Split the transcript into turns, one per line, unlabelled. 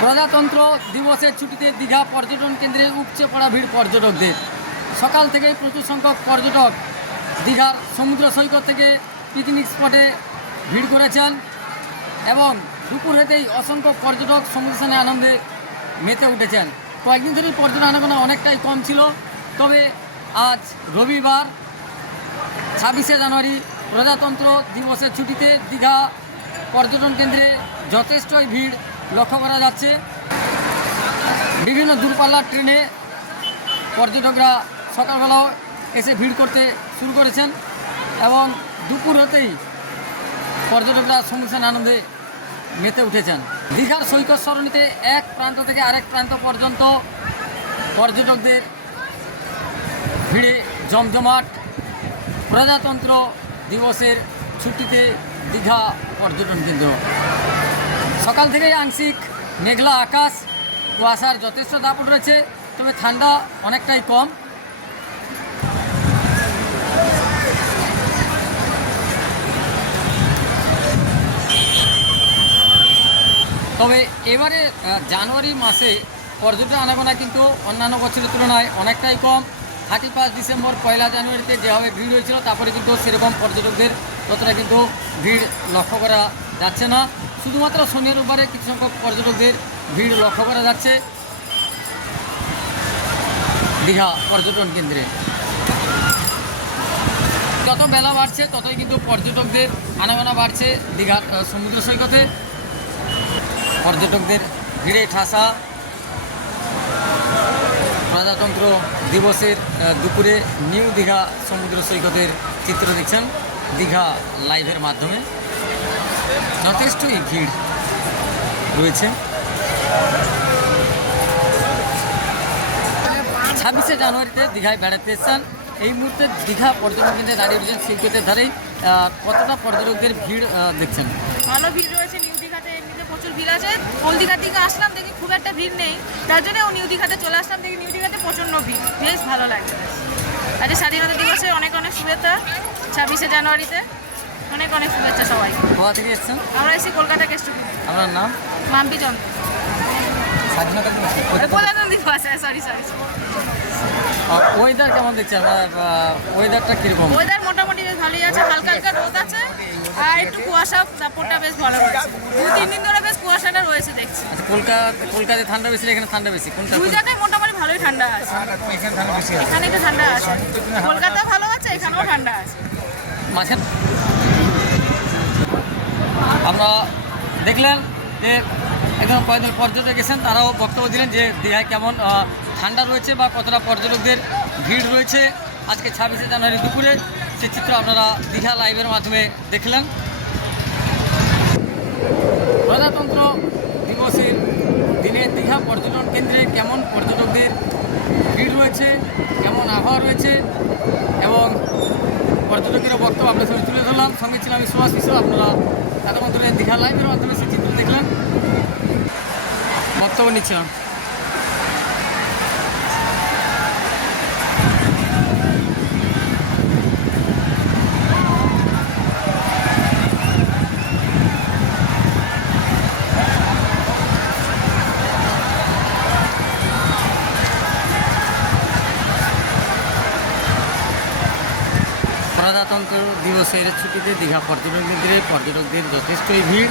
প্রজাতন্ত্র দিবসের ছুটিতে দীঘা পর্যটন কেন্দ্রে উপচে পড়া ভিড় পর্যটকদের। সকাল থেকেই প্রচুর সংখ্যক পর্যটক দীঘার সমুদ্র সৈকত থেকে পিকনিক স্পটে ভিড় করেছেন এবং দুপুর হতেই অসংখ্য পর্যটক সমুদ্র স্নানে আনন্দে মেতে উঠেছেন। কয়েকদিন ধরেই পর্যটন আনাগোনা অনেকটাই কম ছিল, তবে আজ রবিবার, ছাব্বিশে জানুয়ারি প্রজাতন্ত্র দিবসের ছুটিতে দীঘা পর্যটন কেন্দ্রে যথেষ্টই ভিড় লক্ষ্য করা যাচ্ছে। বিভিন্ন দূরপাল্লার ট্রেনে পর্যটকরা সকালবেলাও এসে ভিড় করতে শুরু করেছেন এবং দুপুর হতেই পর্যটকরা সমুদ্রের আনন্দে মেতে উঠেছেন। দীঘার সৈকত সরণিতে এক প্রান্ত থেকে আরেক প্রান্ত পর্যন্ত পর্যটকদের ভিড়ে জমজমাট প্রজাতন্ত্র দিবসের ছুটিতে দীঘা পর্যটন কেন্দ্র। সকাল থেকেই আংশিক মেঘলা আকাশ, কুয়াশার যথেষ্ট দাপট রয়েছে, তবে ঠান্ডা অনেকটাই কম। তবে এবারে জানুয়ারি মাসে পর্যটন আনাগোনা কিন্তু অন্যান্য বছরের তুলনায় অনেকটাই কম। থার্টি ফার্স্ট ডিসেম্বর পয়লা জানুয়ারিতে যেভাবে ভিড় হয়েছিল, তারপরে কিন্তু সেরকম পর্যটকদের ততটা কিন্তু ভিড় লক্ষ্য করা যাচ্ছে না। শুধুমাত্র শনি রোববারে কিছু সংখ্যক পর্যটকদের ভিড় লক্ষ্য করা যাচ্ছে। দীঘা পর্যটন কেন্দ্রে। যত বেলা বাড়ছে ততই কিন্তু পর্যটকদের আনাগোনা বাড়ছে আহ, সমুদ্র সৈকতে। পর্যটকদের ভিড়ে ঠাসা। প্রজাতন্ত্র দিবসের দুপুরে নিউ দীঘা সমুদ্র সৈকতের চিত্র দেখছেন দীঘা লাইভের মাধ্যমে। যথেষ্টই ভিড় রয়েছে। ছাব্বিশে জানুয়ারিতে দীঘায় বেড়াতে এসছেন। এই মুহূর্তে দীঘা পর্যটন কেন্দ্রে দাঁড়িয়ে রয়েছেন সৈকতের ধারেই। কতটা পর্যটকদের ভিড় দেখছেন?
ভালো ভিড় রয়েছে নিউ দীঘাতে, এমনিতে প্রচুর ভিড় আছে। ওল্ড দীঘার দিকে আসলাম দেখি খুব একটা ভিড় নেই। তার জন্য ও নিউ দীঘাতে চলে আসলাম, দেখি নিউ দীঘাতে প্রচণ্ড ভিড়। বেশ ভালো লাগে আজ স্বাধীনতা দিবসে অনেক অনেক শুভেচ্ছা ছাব্বিশে জানুয়ারিতে। অনেক অনেক শুভেচ্ছা সবাই
কোথা থেকে এসছেন?
আমরা এসেছি কলকাতা কেষ্ট
আপনার নাম?
মাম্পি চন্দ্র।
স্বাধীনতা
প্রজাতন্ত্র দিবস সরি সরি
ওয়েদার কেমন দেখছেন ওয়েদারটা কীরকম?
ওয়েদার মোটামুটি বেশ ভালোই আছে হালকা হালকা রোদ আছে আর একটু কুয়াশা দাপটটা বেশ ভালো রয়েছে দু তিন দিন ধরে বেশ কুয়াশাটা রয়েছে দেখছি।
আচ্ছা কলকাতা কলকাতায় ঠান্ডা বেশি এখানে ঠান্ডা বেশি। কোনটা
দুই জায়গায় মোটামুটি ভালোই ঠান্ডা আছে। এখানে একটু ঠান্ডা আছে। কলকাতা ভালো আছে এখানেও ঠান্ডা আছে।
আমরা দেখলেন যে একজন কয়েকজন পর্যটক গেছেন, তারাও বক্তব্য দিলেন যে দীঘায় কেমন ঠান্ডা রয়েছে বা কতটা পর্যটকদের ভিড় রয়েছে। আজকে ছাব্বিশে জানুয়ারি দুপুরে সে চিত্র আপনারা দীঘা লাইভের মাধ্যমে দেখলেন। প্রজাতন্ত্র দিবসের দিনে দীঘা পর্যটন কেন্দ্রে কেমন পর্যটকদের ভিড় রয়েছে, কেমন আবহাওয়া রয়েছে আপনার সঙ্গে তুলে ধরলাম। সঙ্গে ছিলাম আমি সুভাষ মিশ্র, আপনারা এতক্ষণ ধরে দীঘা লাইভের মাধ্যমে সেই চিত্র দেখলেন। বক্তব্য নিচ্ছিলাম। প্রজাতন্ত্র দিবসের ছুটিতে দীঘা পর্যটন কেন্দ্রে পর্যটকদের যথেষ্টই ভিড়।